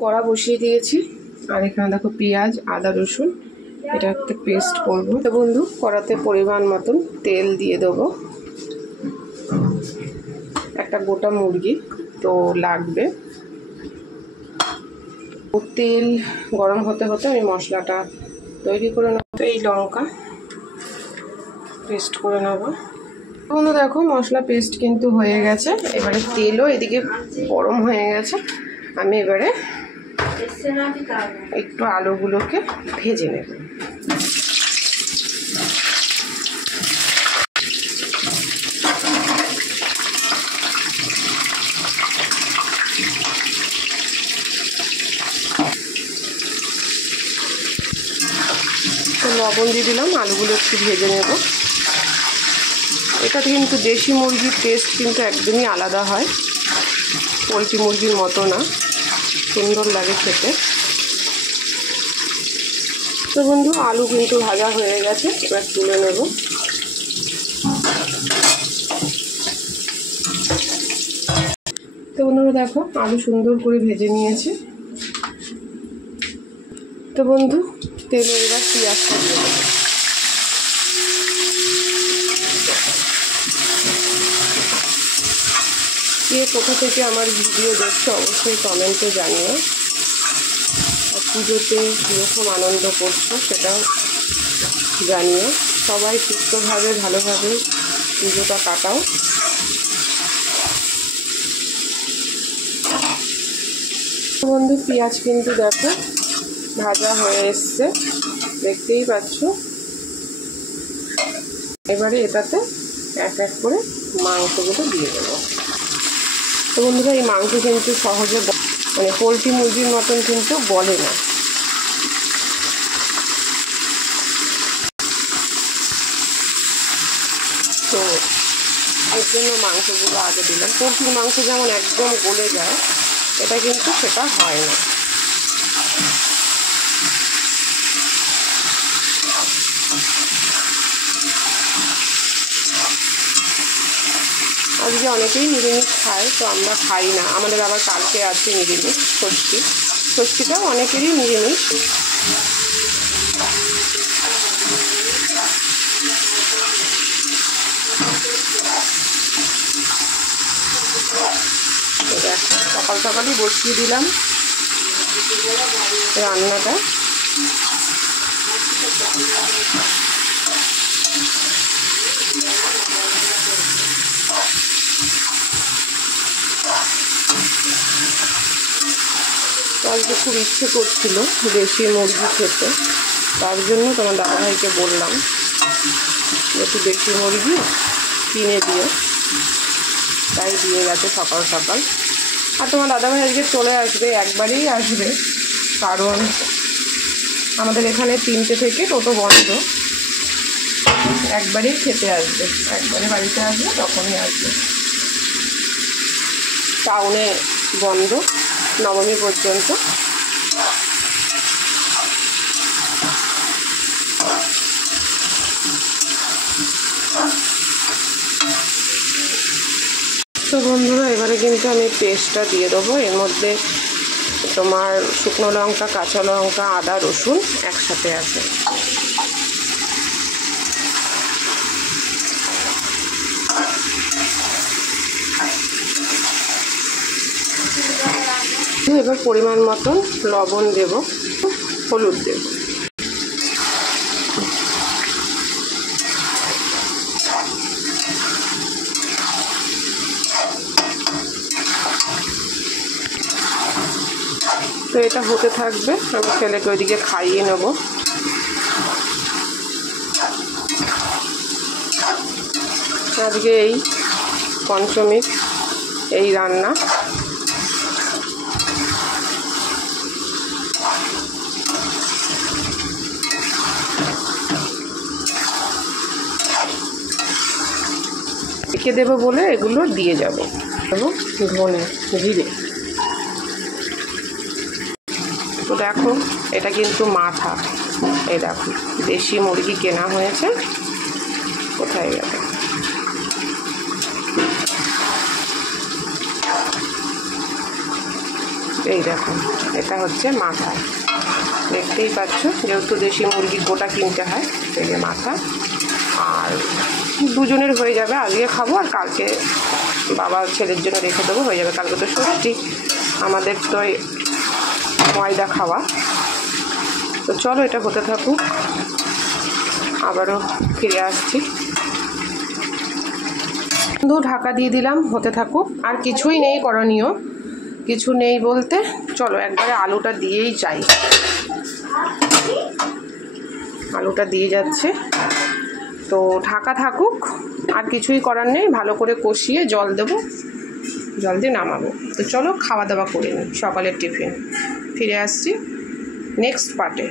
কড়া বসিয়ে দিয়েছি আর এখানে দেখো পেঁয়াজ আদা রসুন এটা একটা পেস্ট করবো। তো বন্ধু কড়াতে পরিমাণ মতন তেল দিয়ে দেবো, একটা গোটা মুরগি তো লাগবে। তেল গরম হতে হতে আমি মশলাটা তৈরি করে নেব। তো এই লঙ্কা পেস্ট করে নেব। বন্ধু দেখো মশলা পেস্ট কিন্তু হয়ে গেছে, এবারে তেলও এদিকে গরম হয়ে গেছে। আমি এবারে একটু আলুগুলোকে ভেজে নেব। তো লবণ দিয়ে দিলাম, আলুগুলো একটু ভেজে নেব। এটা কিন্তু দেশি মুরগির টেস্ট কিন্তু একদমই আলাদা হয়, পোলট্রি মুরগির মতো না, সুন্দর লাগে খেতে। তো বন্ধু আলু কিন্তু ভাজা হয়ে গেছে, এবার তুলে নেব। তো বন্ধুরা দেখো আলু সুন্দর করে ভেজে নিয়েছে। তো বন্ধু তেলে এবার পেঁয়াজটা দিয়ে দেবো। কে কোথা থেকে আমার ভিডিও দেখছো অবশ্যই কমেন্টে জানিও। আর পুজোতে কীরকম আনন্দ করছো সেটাও জানিও। সবাই সুস্থভাবে ভালোভাবে পুজোটা কাটাও। বন্ধু পেঁয়াজ কিন্তু দেখো ভাজা হয়ে এসছে, দেখতেই পাচ্ছ। এবারে এটাতে এক এক করে মাংসগুলো দিয়ে দেবো। তো বন্ধুরা এই মাংস কিন্তু সহজে মানে পোলট্রি মুরগির মতন কিন্তু বলে না। তো এর জন্য মাংসগুলো আগে দিলাম। পোলট্রির মাংস যেমন একদম গলে যায়, এটা কিন্তু সেটা হয় না। আজকে অনেকেই নিরামিষ খায়, তো আমরা খাই না। আমাদের আবার কালকে আছে নিরামিষ ষষ্ঠী, ষষ্ঠীটাও অনেকেরই নিরামিষ। সকাল সকালই বসিয়ে দিলাম রান্নাটা। আজকে খুব ইচ্ছে করছিল দেশি মুরগি খেতে, তার জন্য তোমার দাদাভাইকে বললাম একটু দেশি মুরগি কিনে দিও, তাই দিয়ে গেছে সকাল সকাল। আর তোমার দাদাভাই আজকে চলে আসবে, একবারেই আসবে, কারণ আমাদের এখানে 3টে থেকে টোটো বন্ধ, একবারেই খেতে আসবে, একবারে বাড়িতে আসবে তখনই আসবে। টাউনে বন্ধ নবমী পর্যন্ত। তো বন্ধুরা এবারে কিন্তু আমি পেস্টটা দিয়ে দেবো। এর মধ্যে তোমার শুকনো লঙ্কা, কাঁচা লঙ্কা, আদা রসুন একসাথে আছে। এবার পরিমাণ মতন লবণ দেব, হলুদ দেব। তো এটা হতে থাকবে, আমি ছেলেকে ওইদিকে খাইয়ে নেব। আজকে এই পঞ্চমীর এই রান্না। রেখে দেবো বলে এগুলো দিয়ে যাব এবং ধনে জিরে। তো দেখো এটা কিন্তু মাথা, এই দেখো দেশি মুরগি কেনা হয়েছে, কোথায় গেল। এই দেখো, এটা হচ্ছে মাথা, দেখতেই পাচ্ছ, যেহেতু দেশি মুরগি গোটা কিনতে হয়। এই যে মাথা, আর দুজনের হয়ে যাবে, আজকে খাবো আর কালকে বাবা ছেলের জন্য রেখে দেবো, হয়ে যাবে। কালকে তো ষষ্ঠী, আমাদের তো ময়দা খাওয়া। তো চলো এটা হতে থাকুক, আবারও ফিরে আসছি। ঢাকা দিয়ে দিলাম, হতে থাকুক। আর কিছুই নেই করণীয়, কিছু নেই বলতে চলো একবারে আলুটা দিয়েই চাই। আলুটা দিয়ে যাচ্ছে, তো ঢাকা থাকুক, আর কিছুই করার নেই। ভালো করে কষিয়ে জল দেবো, জল দিয়ে নামাবো। তো চলো খাওয়া দাওয়া করে নিই, সকালের টিফিন। ফিরে আসছি নেক্সট পার্টে।